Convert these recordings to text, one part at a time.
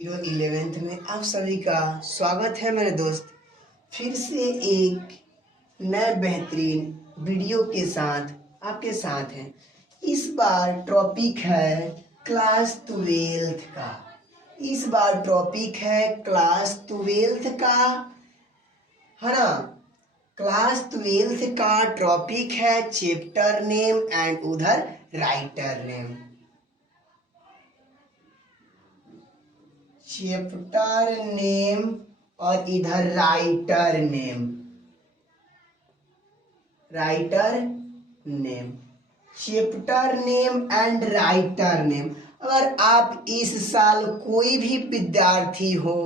11th में आप सभी का स्वागत है मेरे दोस्त। फिर से एक नए बेहतरीन वीडियो के साथ आपके साथ हैं। इस बार टॉपिक है क्लास 12th का। इस बार टॉपिक है क्लास 12th का, है ना। क्लास 12th का टॉपिक है चैप्टर नेम एंड उधर राइटर नेम। चैप्टर नेम और इधर writer name. Writer name, chapter name and writer name. अगर आप इस साल कोई भी विद्यार्थी हो,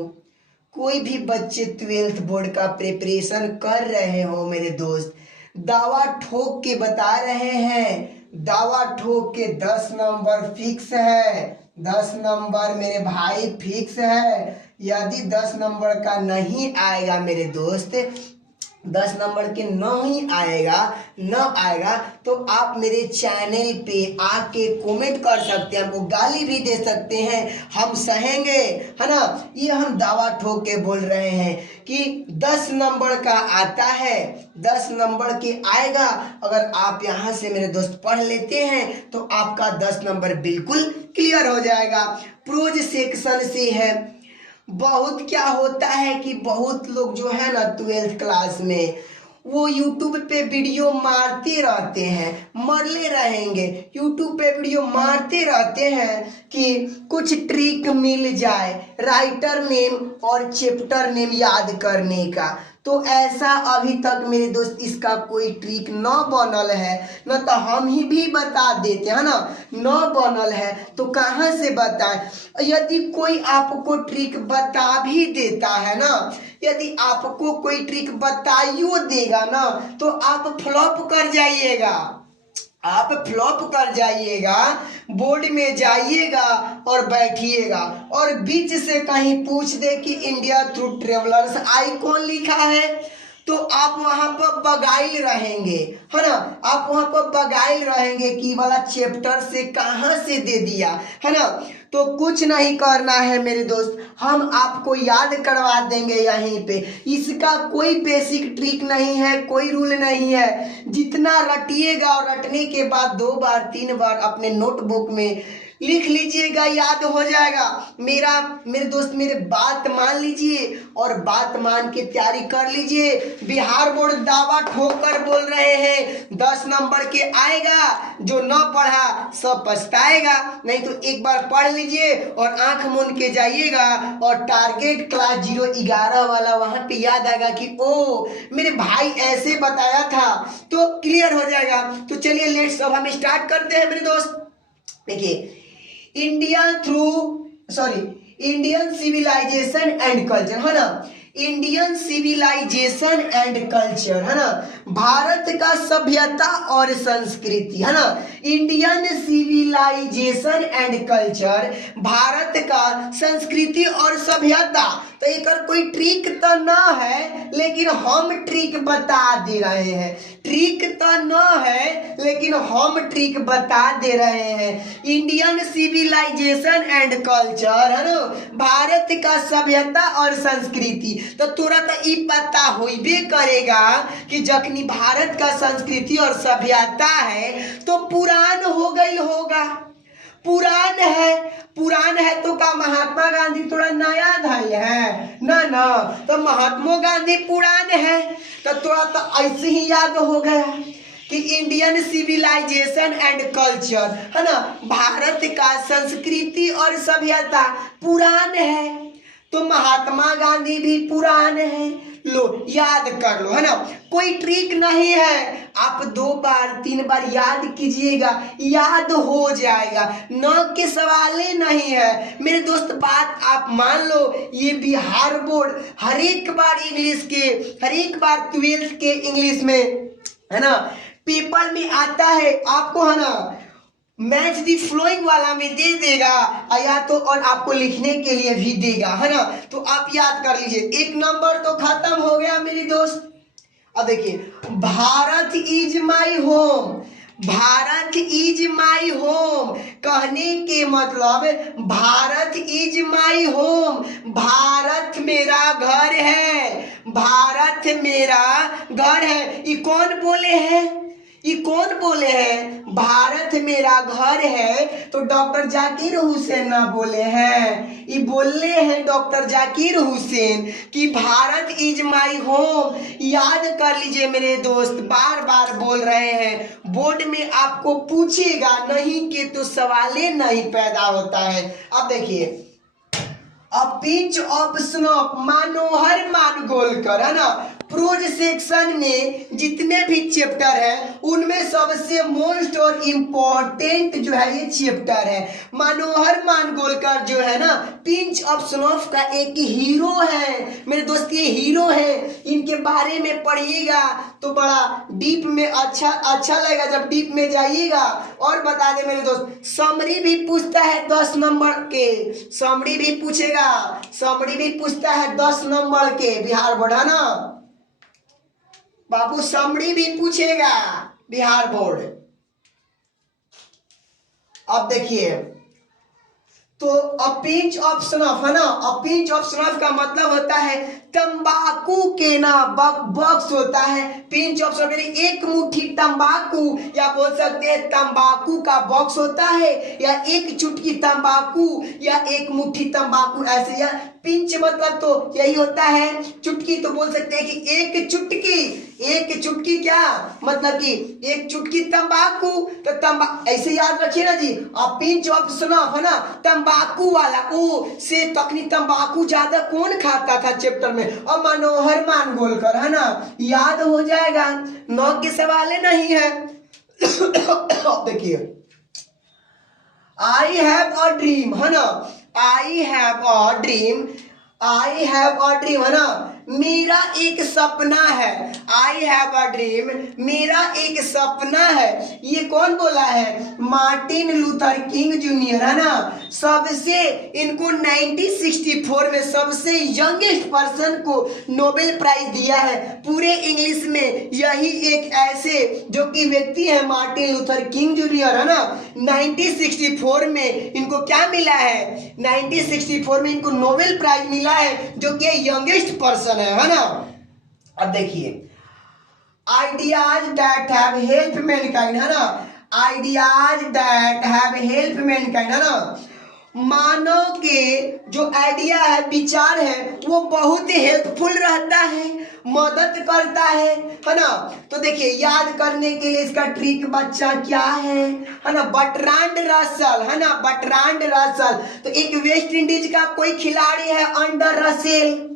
कोई भी बच्चे 12th बोर्ड का प्रिपरेशन कर रहे हो मेरे दोस्त, दावा ठोक के बता रहे हैं, दावा ठोक के 10 नंबर फिक्स है। 10 नंबर मेरे भाई फिक्स है। यदि 10 नंबर का नहीं आएगा मेरे दोस्त, 10 नंबर के नहीं आएगा तो आप मेरे चैनल पे आके कमेंट कर सकते हैं, हमको गाली भी दे सकते हैं, हम सहेंगे, है ना। ये हम दावा ठोक के बोल रहे हैं कि 10 नंबर का आता है, 10 नंबर के आएगा। अगर आप यहाँ से मेरे दोस्त पढ़ लेते हैं तो आपका 10 नंबर बिल्कुल क्लियर हो जाएगा। प्रोज सेक्शन से है। बहुत क्या होता है कि बहुत लोग जो है ना 12th क्लास में वो यूट्यूब पे वीडियो मारते रहते हैं, मरले रहेंगे, यूट्यूब पे वीडियो मारते रहते हैं कि कुछ ट्रिक मिल जाए राइटर नेम और चैप्टर नेम याद करने का। तो ऐसा अभी तक मेरे दोस्त इसका कोई ट्रिक न बनल है, न तो हम ही भी बता देते हैं ना, न बनल है तो कहाँ से बताएं। यदि कोई आपको ट्रिक बता भी देता है ना, यदि आपको कोई ट्रिक बताइयो देगा ना तो आप फ्लॉप कर जाइएगा। आप फ्लॉप कर जाइएगा, बोर्ड में जाइएगा और बैठिएगा और बीच से कहीं पूछ दे कि इंडिया थ्रू ट्रेवलर्स आइकॉन लिखा है तो आप वहां पर बगाइल रहेंगे, है ना। आप वहां पर बगाइल रहेंगे कि वाला चैप्टर से कहां से दे दिया, है ना। तो कुछ नहीं करना है मेरे दोस्त, हम आपको याद करवा देंगे यहीं पे। इसका कोई बेसिक ट्रिक नहीं है, कोई रूल नहीं है। जितना रटिएगा और रटने के बाद 2 बार 3 बार अपने नोटबुक में लिख लीजिएगा, याद हो जाएगा। मेरे दोस्त मेरे बात मान लीजिए और बात मान के तैयारी कर लीजिए। बिहार बोर्ड दावा ठोक कर बोल रहे हैं 10 नंबर के आएगा, जो न पढ़ा सब पछताएगा। नहीं तो एक बार पढ़ लीजिए और आंख मूंद के जाइएगा और टारगेट क्लास 011 वाला वहां पे याद आएगा कि ओ मेरे भाई ऐसे बताया था, तो क्लियर हो जाएगा। तो चलिए लेट्स अब हम स्टार्ट करते हैं मेरे दोस्त। देखिए इंडियन सिविलाइजेशन एंड कल्चर, है ना। इंडियन सिविलाइजेशन एंड कल्चर, है ना। भारत का सभ्यता और संस्कृति, है ना। Indian civilization and culture, Bharat का संस्कृति और सभ्यता। तो एक कोई ट्रिक तो ना है लेकिन हम ट्रिक बता दे रहे हैं, ट्रिक तो न है लेकिन हम ट्रिक बता दे रहे हैं। इंडियन सिविलाइजेशन एंड कल्चर, है ना, भारत का सभ्यता और संस्कृति। तो तुरंत ई पता होइबे करेगा कि जखनी भारत का संस्कृति और सभ्यता है तो पुरान हो गई होगा। पुरान है तो का महात्मा गांधी थोड़ा नया धाई है ना, तो महात्मा गांधी पुरान है तो थोड़ा तो ऐसे ही याद हो गया कि इंडियन सिविलाइजेशन एंड कल्चर, है ना, भारत का संस्कृति और सभ्यता पुरान है तो महात्मा गांधी भी पुरान है। लो याद कर लो, है ना। कोई ट्रिक नहीं है, आप 2 बार 3 बार याद कीजिएगा, याद हो जाएगा, न के सवाले नहीं है मेरे दोस्त। बात आप मान लो, ये बिहार बोर्ड हर एक बार 12th के इंग्लिश में, है ना, पेपर में आता है आपको, है ना, मैच दी फ्लोइंग वाला में दे देगा या तो और आपको लिखने के लिए भी देगा, है ना। तो आप याद कर लीजिए। 1 नंबर तो खत्म हो गया मेरी दोस्त। अब देखिए Bharat is my home, Bharat is my home कहने के मतलब Bharat is my home, Bharat मेरा घर है, भारत मेरा घर है। ये कौन बोले हैं? ये कौन बोले हैं? भारत मेरा घर है तो डॉक्टर जाकिर हुसैन ना बोले हैं, ये बोले हैं डॉक्टर जाकिर हुसैन कि भारत इज माई होम। याद कर लीजिए मेरे दोस्त, बार बार बोल रहे हैं, बोर्ड में आपको पूछेगा, नहीं कि तो सवाल नहीं पैदा होता है। अब देखिए, अ पिंच ऑफ स्नॉफ, मनोहर मानगोलकर, है ना। प्रोज सेक्शन में जितने भी चैप्टर है उनमें सबसे मोस्ट और इम्पोर्टेंट जो है ये चैप्टर है। मनोहर मानगोलकर जो है ना, पिंच ऑफ स्नॉफ का एक हीरो है मेरे दोस्त, ये हीरो है। इनके बारे में पढ़िएगा तो बड़ा डीप में अच्छा लगेगा जब डीप में जाइएगा। और बता दे मेरे दोस्त, समरी भी पूछता है 10 नंबर के, समरी भी पूछेगा, समरी भी पूछता है 10 नंबर के बिहार बोर्ड, है ना बाबू, समरी भी पूछेगा बिहार बोर्ड। अब देखिए, तो अ पिंच ऑफ स्नफ, है ना, अ पिंच ऑफ स्नफ का मतलब होता है तंबाकू के ना बॉक्स होता है। पिंच ऑफ स्नफ यानी एक मुट्ठी तंबाकू, या बोल सकते हैं तंबाकू का बॉक्स होता है, या एक चुटकी तंबाकू, या एक मुट्ठी तंबाकू, ऐसे। या पिंच मतलब तो यही होता है, चुटकी तो बोल सकते हैं कि एक चुटकी, एक चुटकी क्या मतलब कि एक चुटकी तंबाकू, तो ऐसे याद रखिए ना जी। अब पिंच ऑफ स्नफ, है ना, तंबाकू वाला, ओ से तकनी तंबाकू ज्यादा कौन खाता था चैप्टर में? और मनोहर मानगोलकर, है ना, याद हो जाएगा, 9 के सवाल नहीं है। देखिए, आई हैव अ ड्रीम, है ना, I have a dream, I have a dream, है ना, मेरा एक सपना है। आई हैव अ ड्रीम, मेरा एक सपना है। ये कौन बोला है? मार्टिन लूथर किंग जूनियर, है ना। सबसे इनको 1964 में सबसे यंगेस्ट पर्सन को नोबेल प्राइज दिया है पूरे इंग्लिश में। यही एक ऐसे जो कि व्यक्ति है मार्टिन लूथर किंग जूनियर, है ना। 1964 में इनको क्या मिला है? 1964 में इनको नोबेल प्राइज मिला है, जो कि यंगेस्ट पर्सन है ना। अब देखिए, ideas that have help Mankind, है ना, ideas that have help Mankind, है ना। मानव के जो आइडिया है, विचार है, वो बहुत हेल्पफुल रहता है, मदद करता है ना। तो देखिए, याद करने के लिए इसका ट्रिक बच्चा क्या है ना, बर्ट्रांड रसल, है ना, बर्ट्रांड रसल। तो एक वेस्ट इंडीज का कोई खिलाड़ी है अंडर रसेल,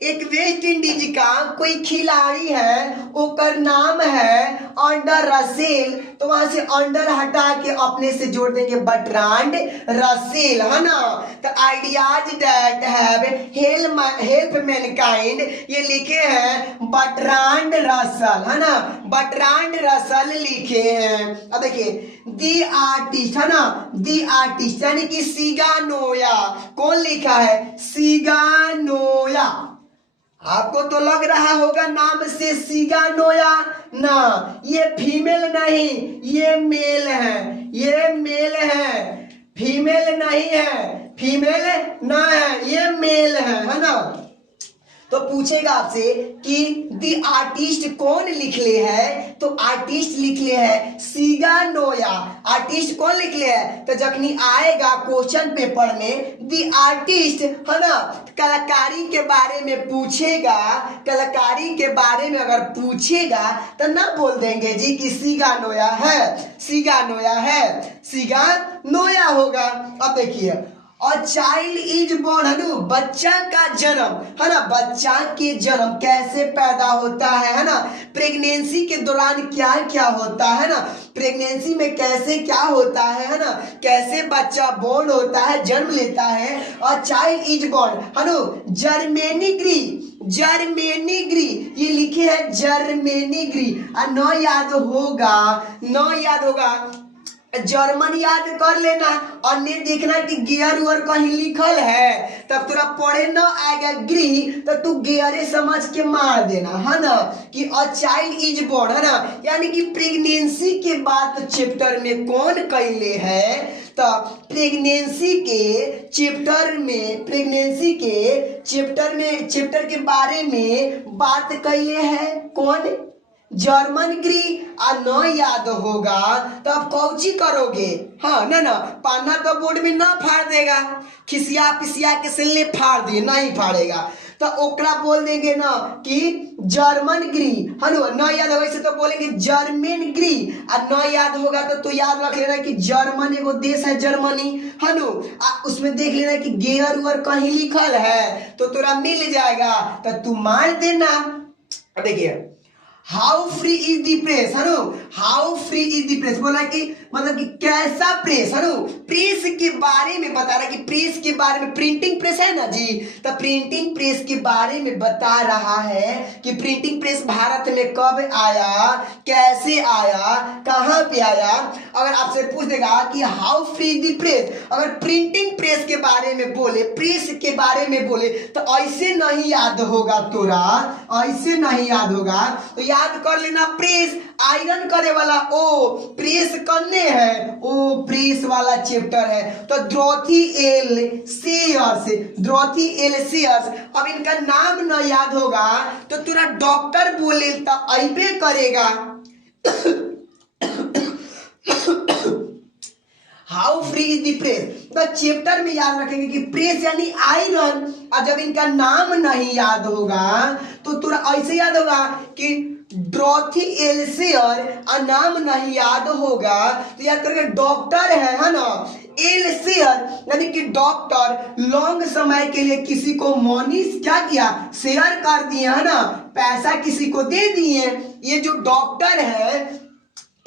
एक वेस्ट इंडीज का कोई खिलाड़ी है, ओकर नाम है अंडर रसेल। तो वहां से अंडर हटा के अपने से जोड़ देंगे बर्ट्रांड रसेल, है ना। तो ideas that have help Mankind, ये लिखे हैं बर्ट्रांड रसल, है ना, बर्ट्रांड रसल लिखे हैं। अब देखिए, दी आर्टिस्ट, है ना, दी आर्टिस्ट यानी कि सिगानोया, कौन लिखा है? सिगानोया। आपको तो लग रहा होगा नाम से सिगानोया ना, ये फीमेल नहीं, ये मेल है, ये मेल है, फीमेल नहीं है, फीमेल ना है, ये मेल है ना। तो पूछेगा आपसे कि दी आर्टिस्ट कौन लिख ले है? तो आर्टिस्ट लिख ले है सिगानोया। आर्टिस्ट कौन लिख ले है? तो जखनी आएगा क्वेश्चन पेपर में दी आर्टिस्ट, है ना, कलाकारी के बारे में पूछेगा, कलाकारी के बारे में अगर पूछेगा तो ना बोल देंगे जी कि सिगानोया है, सिगानोया है, सिगानोया होगा। अब देखिए, और चाइल्ड इज बोर्न, है ना, बच्चा का जन्म, है ना, बच्चा के जन्म कैसे पैदा होता है ना, प्रेगनेंसी के दौरान क्या क्या होता है ना, प्रेगनेंसी में कैसे क्या होता है ना, कैसे बच्चा बोर्न होता है, जन्म लेता है। और चाइल्ड इज बोर्न, है ना, जर्मेनिग्री, जर्मेनिग्री, ये लिखे है जर्मेनिग्री। और न याद होगा, न याद होगा, जर्मन याद कर लेना, अन्य देखना कि गियर उयर कहीं लिखल है, तब तुरा पढ़े न आएगा ग्री, तो तू गियरे समझ के मार देना, है ना, कि अ चाइल्ड इज बोर्न, है ना, यानी कि प्रेगनेंसी के बाद चैप्टर में कौन कैले है? तो प्रेगनेंसी के चैप्टर के बारे में बात कैले है कौन? जर्मन ग्री। आ न याद होगा तो अब कौची करोगे? हाँ ना पन्ना तो बोर्ड में ना फाड़ देगा, खिसिया पिसिया के सिल्ले फाड़ दिए, नहीं फाड़ेगा। तो ओकरा बोल देंगे ना कि जर्मन ग्री, है ना। न याद होगा इसे तो बोलेंगे जर्मन ग्री। और न याद होगा तो याद रख लेना कि जर्मन एगो देश है जर्मनी, है ना। उसमें देख लेना कि गेयर उयर कहीं लिखल है तो तोरा मिल जाएगा, तो तू मार देना। देखिए how free is the press, है ना। How free is the press बोला कि मतलब कि कैसा प्रेस, है ना। प्रेस के बारे में बता रहा है कि प्रेस के बारे में, प्रिंटिंग प्रेस है ना जी, तो प्रिंटिंग प्रेस के बारे में बता रहा है कि प्रिंटिंग प्रेस भारत में कब आया, कैसे आया, कहाँ पे आया। अगर आपसे पूछ देगा कि how free is the press, अगर प्रिंटिंग प्रेस के बारे में बोले, प्रेस के बारे में बोले, तो ऐसे नहीं याद होगा तोरा, ऐसे नहीं याद होगा। तो याद कर लेना प्रेस, आयरन करे वाला ओ, प्रेस करने है ओ, प्रेस वाला चैप्टर है। तो ड्रोथी एल सेयर्स। अब इनका नाम न याद होगा तो तुरा डॉक्टर बोले तो अइबे करेगा। How free is the press, तो चैप्टर में याद रखेंगे कि प्रेस यानी आयरन। और जब इनका नाम नहीं याद होगा तो तुरा ऐसे याद होगा कि ड्रोथी एल्सेयर, नाम नहीं याद होगा तो याद करके डॉक्टर है ना। एल्सेयर यानी कि डॉक्टर लॉन्ग समय के लिए किसी को मनी क्या किया, शेयर कर दिया, है ना, पैसा किसी को दे दिए। ये जो डॉक्टर है,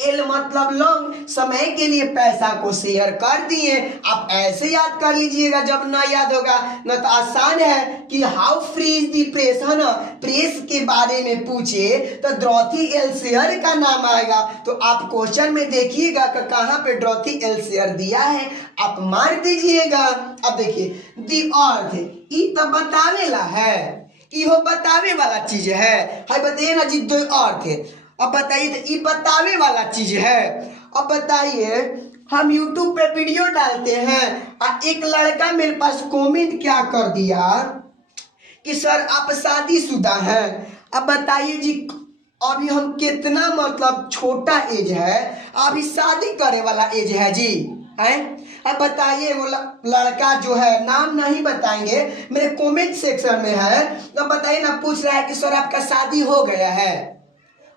एल मतलब लॉन्ग, समय के लिए पैसा को शेयर कर दिए। आप ऐसे याद कर लीजिएगा जब ना याद होगा, ना तो आसान है कि how free is the press, है ना। प्रेस के बारे में पूछे तो ड्रोथी एल्सेयर का नाम आएगा। तो आप क्वेश्चन में देखिएगा कि कहाँ पे ड्रोथी एल्सेयर दिया है, आप मार दीजिएगा। अब देखिए दी अर्थ, ई तो बतावेला है, इहो बतावे वाला चीज है बताइए ना जी, दो अर्थ है। अब बताइए तो ये बतावे वाला चीज है। अब बताइए हम YouTube पे वीडियो डालते हैं और एक लड़का मेरे पास कमेंट क्या कर दिया कि सर आप शादीशुदा हैं। अब बताइए जी, अभी हम कितना मतलब छोटा एज है, अभी शादी करे वाला एज है जी, हैं। अब बताइए वो लड़का जो है, नाम नहीं बताएंगे, मेरे कमेंट सेक्शन में है, तो बताइए ना, पूछ रहा है कि सर आपका शादी हो गया है।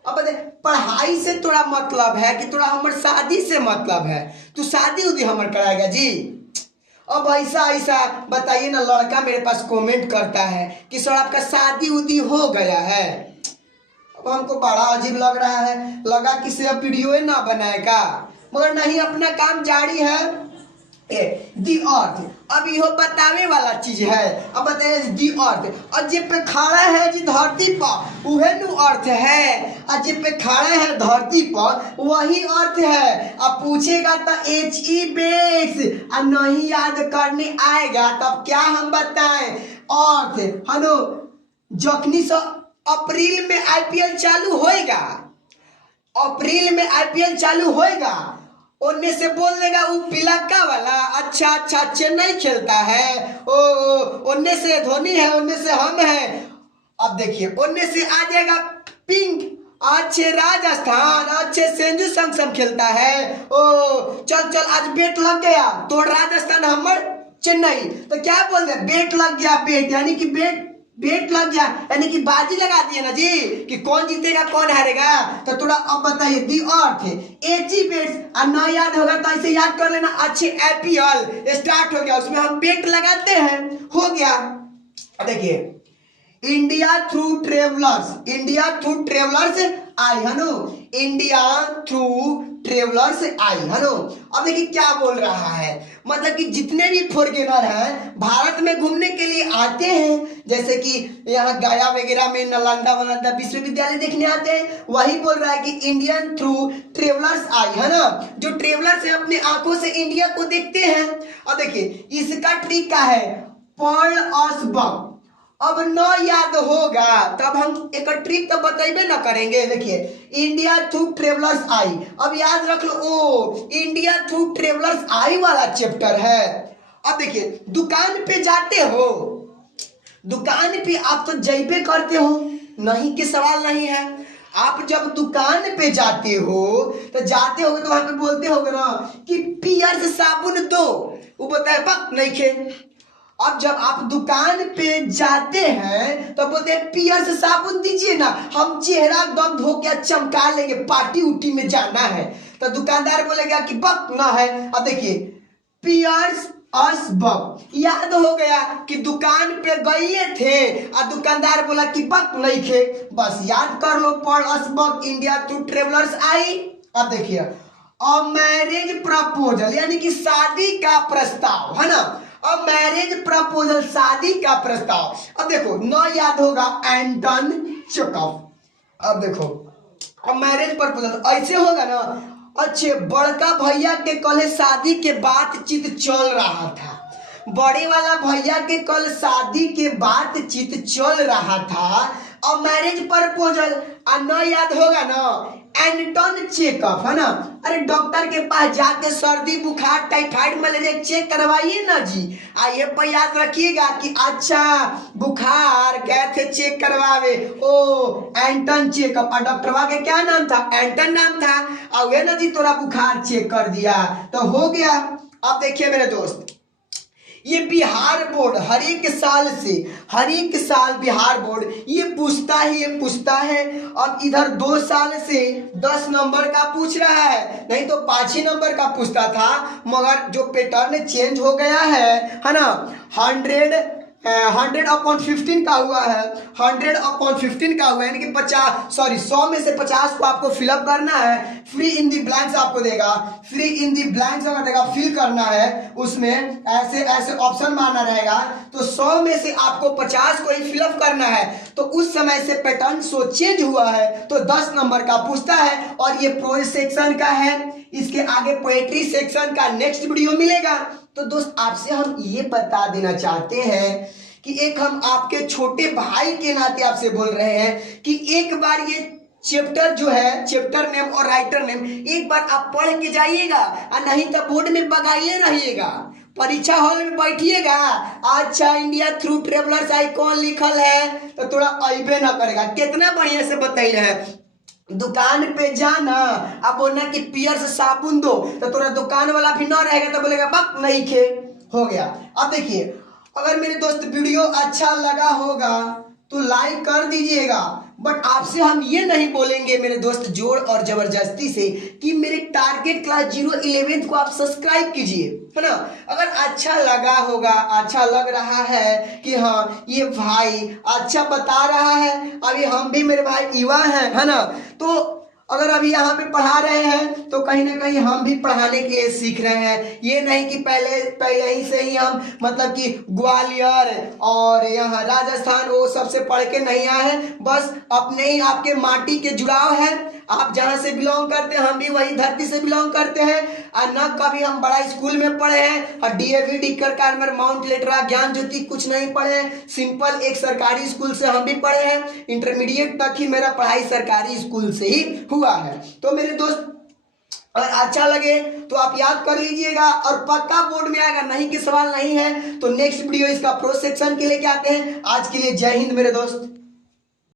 अब पढ़ाई से थोड़ा मतलब है कि थोड़ा हमारे शादी से मतलब है, तो शादी उदी हमारे कराएगा जी। अब ऐसा बताइए ना, लड़का मेरे पास कमेंट करता है कि सर आपका शादी उदी हो गया है। अब हमको बड़ा अजीब लग रहा है, लगा कि सिर्फ वीडियो ना बनाएगा, मगर नहीं, अपना काम जारी है। दी अर्थ, अब यह बतावे वाला चीज है। अब बताइए दी अर्थ, और जे पे खड़ा है जी धरती पर वह नु अर्थ है, और जे पे खड़ा है धरती पर वही अर्थ है। अब पूछेगा तो HE और नहीं याद करने आएगा तब क्या हम बताएं अर्थ, है नो। जखनी से अप्रैल में IPL चालू होएगा, अप्रैल में IPL चालू होएगा, उनमें से बोल देगा वो पिलक्का वाला, अच्छा चेन्नई खेलता है, ओ उनमें से धोनी है, उनमें से हम हैं। अब देखिए उनमें से आ जाएगा पिंक, अच्छे राजस्थान, अच्छे संजू सैमसन खेलता है, ओ चल आज बेट लग गया तो राजस्थान हमर चेन्नई, तो क्या बोल रहे, बेट लग गया, बेट यानी कि बेट लग गया, यानी कि बाजी लगा दिए ना जी कि कौन जीतेगा कौन हारेगा। तो थोड़ा अब बताइए दी अर्थ है HE बेट्स, और ना याद होगा तो ऐसे याद कर लेना, अच्छे IPL स्टार्ट हो गया, उसमें हम बेट लगाते हैं, हो गया। देखिए इंडिया थ्रू ट्रेवलर्स आई, है नो, इंडिया थ्रू ट्रेवलर्स आई, है नो। अब देखिए क्या बोल रहा है, मतलब कि जितने भी फॉरेनर हैं भारत में घूमने के लिए आते हैं, जैसे कि यहाँ गया वगैरह में नालंदा विश्वविद्यालय देखने आते हैं, वही बोल रहा है कि इंडियन थ्रू ट्रेवलर्स आई, है ना। जो ट्रेवलर्स हैं अपने आंखों से इंडिया को देखते हैं। और देखिए इसका ट्रिक क्या है, पर्ल अस बम, अब न याद होगा तब हम एक ट्रिक तो बतेबे ना करेंगे। देखिए इंडिया थ्रू ट्रेवलर्स आई, अब याद रख लो, ओ इंडिया थ्रू ट्रेवलर्स आई वाला चैप्टर है। अब देखिए दुकान पे जाते हो, दुकान पे आप तो जैबे करते हो, नहीं के सवाल नहीं है। आप जब दुकान पे जाते हो तो जाते हो तो वहां पे बोलते होगे ना कि पियर्स साबुन दो, वो बताए पक नहीं खे। अब जब आप दुकान पे जाते हैं तो बोलते हैं पियर्स साबुन दीजिए ना, हम चेहरा दम धो के चमका लेंगे, पार्टी उटी में जाना है। तो दुकानदार बोलेगा कि बक ना है। अब देखिए पियर्स असबक, याद हो गया कि दुकान पे गए थे और दुकानदार बोला कि बक नहीं खे, बस याद कर लो पर असबक इंडिया टू ट्रेवलर्स आई। अब देखिए अ मैरिज प्रपोजल यानी कि शादी का प्रस्ताव है ना, अब मैरिज प्रपोजल शादी का प्रस्ताव। अब देखो न याद होगा एंटन चेखव। अब देखो अब मैरिज प्रपोजल ऐसे होगा ना, अच्छे बड़का भैया के कल शादी के बातचीत चल रहा था, बड़े वाला भैया के कल शादी के बातचीत चल रहा था। अब मैरिज प्रपोजल न याद होगा ना एंटन चेकअप है ना, अरे डॉक्टर के पास जाके सर्दी बुखार टाइफाइड मलेरिया चेक करवाइए ना जी। ये पर याद रखिएगा कि अच्छा बुखार गए थे चेक करवावे, ओ एंटन चेकअप, और डॉक्टरवा के क्या नाम था, एंटन नाम था, और वे ना जी तोरा बुखार चेक कर दिया तो हो गया। अब देखिए मेरे दोस्त ये बिहार बोर्ड हर एक साल बिहार बोर्ड ये पूछता है। अब इधर 2 साल से 10 नंबर का पूछ रहा है, नहीं तो 5 ही नंबर का पूछता था, मगर जो पैटर्न चेंज हो गया है ना, 100/15 का हुआ है, 100/15 का हुआ है, यानी कि 100 में से 50 को आपको फिलअप करना है, फ्री इन दी ब्लैंक्स आपको देगा, फ्री इन दी ब्लैंक्स अगर देगा फिल करना है, उसमें ऐसे ऐसे ऑप्शन मारना रहेगा, तो 100 में से आपको 50 को ही फिलअप करना है। तो उस समय से पैटर्न सो चेंज हुआ है तो 10 नंबर का पूछता है, और ये प्रोज सेक्शन का है, इसके आगे पोएट्री सेक्शन का नेक्स्ट वीडियो मिलेगा। तो दोस्त आपसे हम ये बता देना चाहते हैं कि एक हम आपके छोटे भाई के नाते आपसे बोल रहे हैं कि एक बार ये चैप्टर जो है, चैप्टर नेम और राइटर नेम एक बार आप पढ़ के जाइएगा, और नहीं तो बोर्ड में बगाइए रहिएगा, परीक्षा हॉल में बैठिएगा, अच्छा इंडिया थ्रू ट्रेवलर्स आई कौन लिखल है तो थोड़ा अइबे ना करेगा। कितना बढ़िया से बताइए है, दुकान पे जाना अब बोलना कि पियर्स साबुन दो, तो तोरा दुकान वाला भी ना रहेगा तो बोलेगा बक नहीं खे, हो गया। अब देखिए अगर मेरे दोस्त वीडियो अच्छा लगा होगा तो लाइक कर दीजिएगा, बट आपसे हम ये नहीं बोलेंगे मेरे दोस्त जोर और जबरदस्ती से कि मेरे टारगेट क्लास 0-11 को आप सब्सक्राइब कीजिए, है ना। अगर अच्छा लगा होगा, अच्छा लग रहा है कि हाँ ये भाई अच्छा बता रहा है, अभी हम भी मेरे भाई युवा हैं, है ना, तो अगर अभी यहाँ पे पढ़ा रहे हैं तो कहीं ना कहीं हम भी पढ़ाने के लिए सीख रहे हैं। ये नहीं कि पहले ही से ही हम मतलब कि ग्वालियर और यहाँ राजस्थान वो सबसे पढ़ के नहीं आए हैं, बस अपने ही आपके माटी के जुड़ाव है, आप जहाँ से बिलोंग करते हैं हम भी वही धरती से बिलोंग करते हैं, और न कभी हम बड़ा स्कूल में पढ़े हैं, और डीएवी डिक्कर कार्मर माउंट लेटरा ज्ञान ज्योति कुछ नहीं पढ़े हैं, सिंपल एक सरकारी स्कूल से हम भी पढ़े हैं, इंटरमीडिएट तक ही मेरा पढ़ाई सरकारी स्कूल से ही हुआ है। तो मेरे दोस्त अगर अच्छा लगे तो आप याद कर लीजिएगा, और पक्का बोर्ड में आएगा, नहीं कि सवाल नहीं है तो नेक्स्ट वीडियो इसका प्रो सेक्शन के लेके आते हैं। आज के लिए जय हिंद मेरे दोस्त।